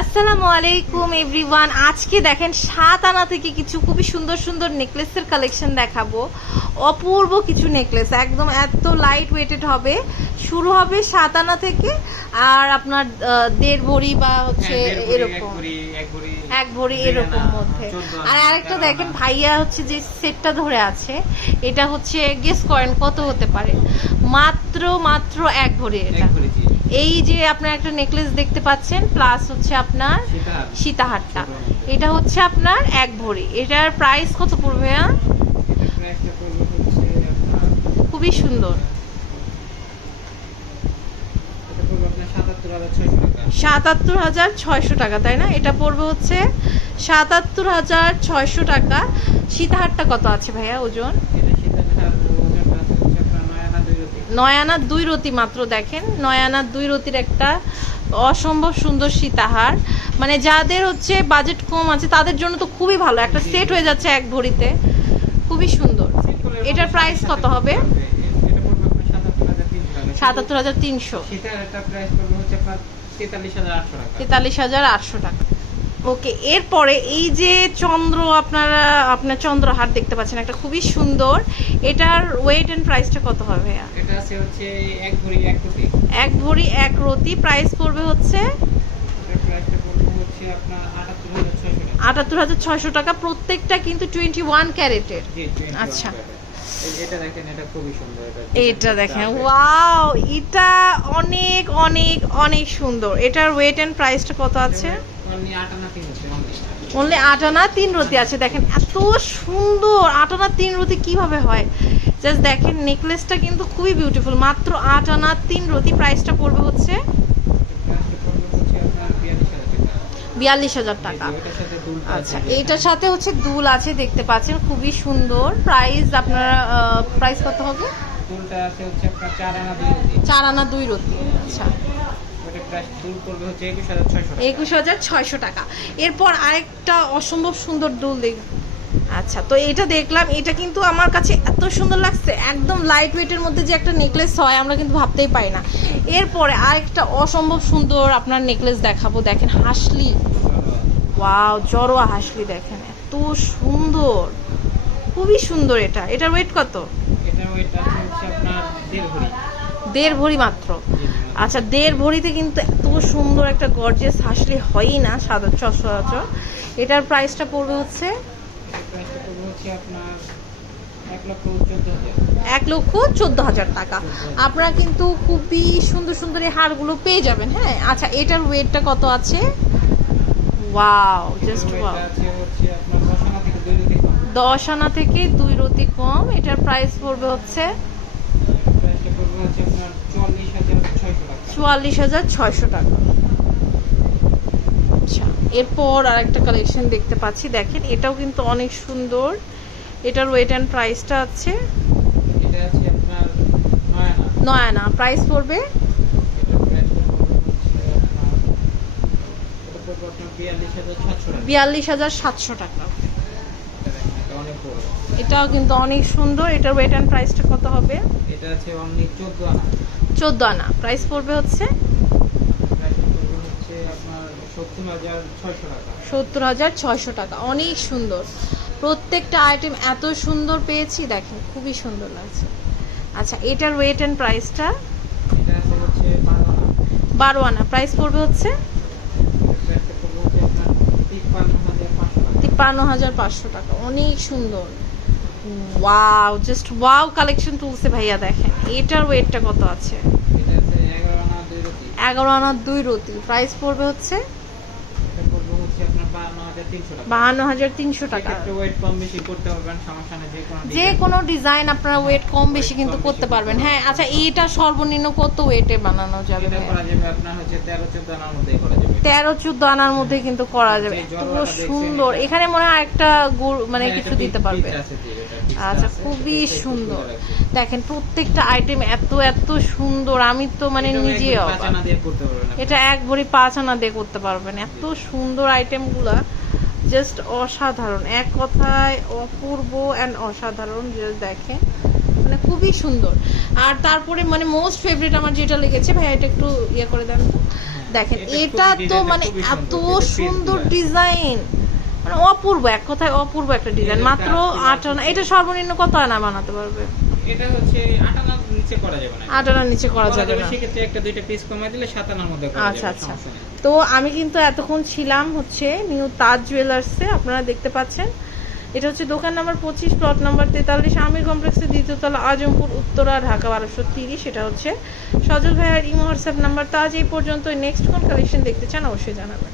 আসসালামু আলাইকুম এভরিওয়ান আজকে দেখেন সাত আনা থেকে কিছু খুবই সুন্দর সুন্দর নেকলেসের কালেকশন দেখাবো। অপূর্ব কিছু নেকলেস একদম এত লাইট ওয়েটেড হবে। শুরু হবে সাত আনা থেকে আর আপনার দেড় ভরি বা হচ্ছে হ্যাঁ, এরকম। এক ভরি, এরকম মধ্যে। আর আরেকটা দেখেন ভাইয়া হচ্ছে যে সেটটা ধরে আছে। এটা হচ্ছে গেস করেন কত হতে পারে? মাত্র মাত্র এক ভরি এটা। এই যে আপনার একটা নেকলেস দেখতে পাচ্ছেন প্লাস হচ্ছে আপনার সীতাহারটা। এটা হচ্ছে আপনার এক ভরি। এটার প্রাইস কত পড়বে খুবই সুন্দর। এটা পড়বে আপনার 77,600 টাকা। সাতাত্তর হাজার ছয়শো টাকা তাই না? এটা পড়বে হচ্ছে সাতাত্তর হাজার ছয়শো টাকা। সীতাহারটা কত আছে ভাইয়া ওজন এটা সীতাহার ওজনটা আছে হচ্ছে আপনার নয় আনা, দুই রতি। মাত্র দেখেন নয় আনার দুই রতির একটা অসম্ভব সুন্দর সীতাহার মানে যাদের হচ্ছে বাজেট কম আছে তাদের জন্য তো খুবই ভালো একটা সেট হয়ে যাচ্ছে এক ভরিতে খুবই সুন্দর এটার প্রাইস কত হবে এটা পড়বে আপনার 77,300 টাকা। সাতাত্তর হাজার তিনশো সীতাহারটার price পড়বে হচ্ছে আপনার 43,800 টাকা। তেতাল্লিশ হাজার আটশো টাকা ওকে এরপরে এই যে চন্দ্র আপনারা আপনার চন্দ্র চন্দ্রহার দেখতে পাচ্ছেন একটা খুবই সুন্দর। এটার ওয়েট এন্ড প্রাইসটা কত হবে ভাইয়া? এটা আছে হচ্ছে এক ভরি, এক কোটি। এক ভরি এক রতি প্রাইস পড়বে হচ্ছে? এটার price পড়বে হচ্ছে আপনার 78,600 টাকা। আটাত্তর হাজার ছয়শো টাকা প্রত্যেকটা কিন্তু টোয়েন্টি ওয়ান ক্যারেটের আচ্ছা। এটা দেখেন এটা খুবই সুন্দর এটা দেখেন। ওয়াও এটা অনেক অনেক অনেক সুন্দর। এটার ওয়েট এন্ড প্রাইসটা কত আছে? অনলি আট আনা তিন রতি আছে দেখেন এত সুন্দর আট আনা তিন রতি কীভাবে হয় জাস্ট দেখেন নেকলেসটা কিন্তু খুবই বিউটিফুল মাত্র আট আনা তিন রতি প্রাইসটা পড়বে হচ্ছে প্রাইসটা পড়বে হচ্ছে আপনার 42,000 টাকা। বিয়াল্লিশ হাজার টাকা আচ্ছা। এইটার সাথে হচ্ছে দুল আছে দেখতে পাচ্ছেন খুবই সুন্দর প্রাইস আপনারা প্রাইস কত হবে। চার আনা দুই রতি আচ্ছা একুশ হাজার ছয়শো টাকা। এরপর আরেকটা অসম্ভব সুন্দর দুল আচ্ছা তো এটা দেখলাম এটা কিন্তু আমার কাছে এত সুন্দর লাগছে একদম লাইট ওয়েটের মধ্যে যে একটা নেকলেস হয় আমরা কিন্তু ভাবতেই পারি না। এরপরে আরেকটা অসম্ভব সুন্দর আপনার নেকলেস দেখাবো দেখেন হাসলি। ওয়াও জড়োয়া হাসলি দেখেন এত সুন্দর। খুবই সুন্দর এটা। এটার ওয়েট কত? দেড় ভরি। মাত্র। আচ্ছা দেড় ভরিতে কিন্তু এত সুন্দর একটা গর্জিয়াস হাসলি হয়ই না সাদা সচরাচর এটার প্রাইসটা পড়বে হচ্ছে? এক লক্ষ চোদ্দ হাজার। টাকা। আপনারা কিন্তু খুবই সুন্দর সুন্দর এই হারগুলো পেয়ে যাবেন হ্যাঁ? আচ্ছা এটার ওয়েটটা কত আছে? Wow just wow. দশ আনা থেকে দুই রতি কম। এটার প্রাইস পড়বে হচ্ছে এটার প্রাইসটা পড়বে হচ্ছে আপনার চুয়াল্লিশ হাজার ছয়শো টাকা। আচ্ছা এরপর আর একটা কালেকশন দেখতে পাচ্ছি। দেখেন এটাও কিন্তু অনেক সুন্দর। এটার ওয়েট অ্যান্ড প্রাইসটা আছে? এটা আছে আপনার নয় আনা। নয় আনা। প্রাইস পড়বে? বিয়াল্লিশ হাজার সাতশো টাকা। এটাও কিন্তু অনেক সুন্দর। এটার ওয়েট অ্যান্ড প্রাইসটা কত হবে? এটা আছে অনলি চোদ্দ আনা। চোদ্দ আনা। প্রাইস পড়বে হচ্ছে? প্রাইসটা পড়বে হচ্ছে আপনার সত্তর হাজার ছয়শো টাকা। অনেক সুন্দর। প্রত্যেকটা আইটেম এত সুন্দর পেয়েছি দেখেন খুবই সুন্দর লাগছে। আচ্ছা এটার ওয়েট অ্যান্ড প্রাইসটা এটা আছে হচ্ছে বারো আনা। বারো আনা। প্রাইস পড়বে হচ্ছে প্রাইসটা পড়বে হচ্ছে আপনার তিপ্পান্ন হাজার তিপ্পান্ন হাজার পাঁচশো টাকা। অনেক সুন্দর। ওয়াও জাস্ট ওয়াও কালেকশন তুলছে ভাইয়া দেখেন। এটার ওয়েটটা কত আছে? এগারো আনা এগারো আনার দুই রতি প্রাইস পড়বে হচ্ছে এটা পড়বে হচ্ছে আপনার বাহান্ন হাজার তিনশো টাকা। যে কোনো ডিজাইন আপনারা ওয়েট কম বেশি কিন্তু করতে পারবেন। হ্যাঁ আচ্ছা এইটা সর্বনিম্ন কত ওয়েটে বানানো যাবে? তেরো চোদ্দ আনার মধ্যে কিন্তু করা যাবে। এত সুন্দর। এখানে মনে হয় একটা গুড় মানে হ্যাঁ, কিছু দিতে পারবে। আচ্ছা খুবই সুন্দর। দেখেন প্রত্যেকটা আইটেম এত এত সুন্দর। আমি তো মানে নিজে। এটা এক ভরি পাঁচ আনা দিয়ে করতে পারবেন। এত সুন্দর আইটেমগুলা জাস্ট অসাধারণ। এক কথায় অপূর্ব অ্যান্ড অসাধারণ জাস্ট দেখে। মানে খুবই সুন্দর। আর তারপরে মানে মোস্ট ফেভারিট আমার যেটা লেগেছে ভাই এটা একটু ইয়ে করে দেন তো। দেখেন এটা তো মানে এত সুন্দর। ডিজাইন মানে অপূর্ব এক কথায় অপূর্ব একটা ডিজাইন মাত্র আট আনা এটা সর্বনিম্ন কত আনা বানাতে পারবে? এটা হচ্ছে আট আনার নিচে করা যাবে না। আট আনার নিচে করা যাবে না। সেক্ষেত্রে একটা দুইটা পিস কমাই দিলে সাত আনার মধ্যে করা আচ্ছা যাবে আচ্ছা। তো আমি কিন্তু এতক্ষণ ছিলাম হচ্ছে নিউ তাজ জুয়েলার্সে আপনারা দেখতে পাচ্ছেন। এটা হচ্ছে দোকান নাম্বার পঁচিশ প্লট নাম্বার তেতাল্লিশ আমির কমপ্লেক্সের দ্বিতীয়তলা আজমপুর উত্তরা ঢাকা বারোশো তিরিশ। এটা হচ্ছে সজল ভাইয়ার ইমো হোয়াটসঅ্যাপ নাম্বার তো আজ এই পর্যন্ত নেক্সট কোন কালেকশন দেখতে চান অবশ্যই জানাবেন।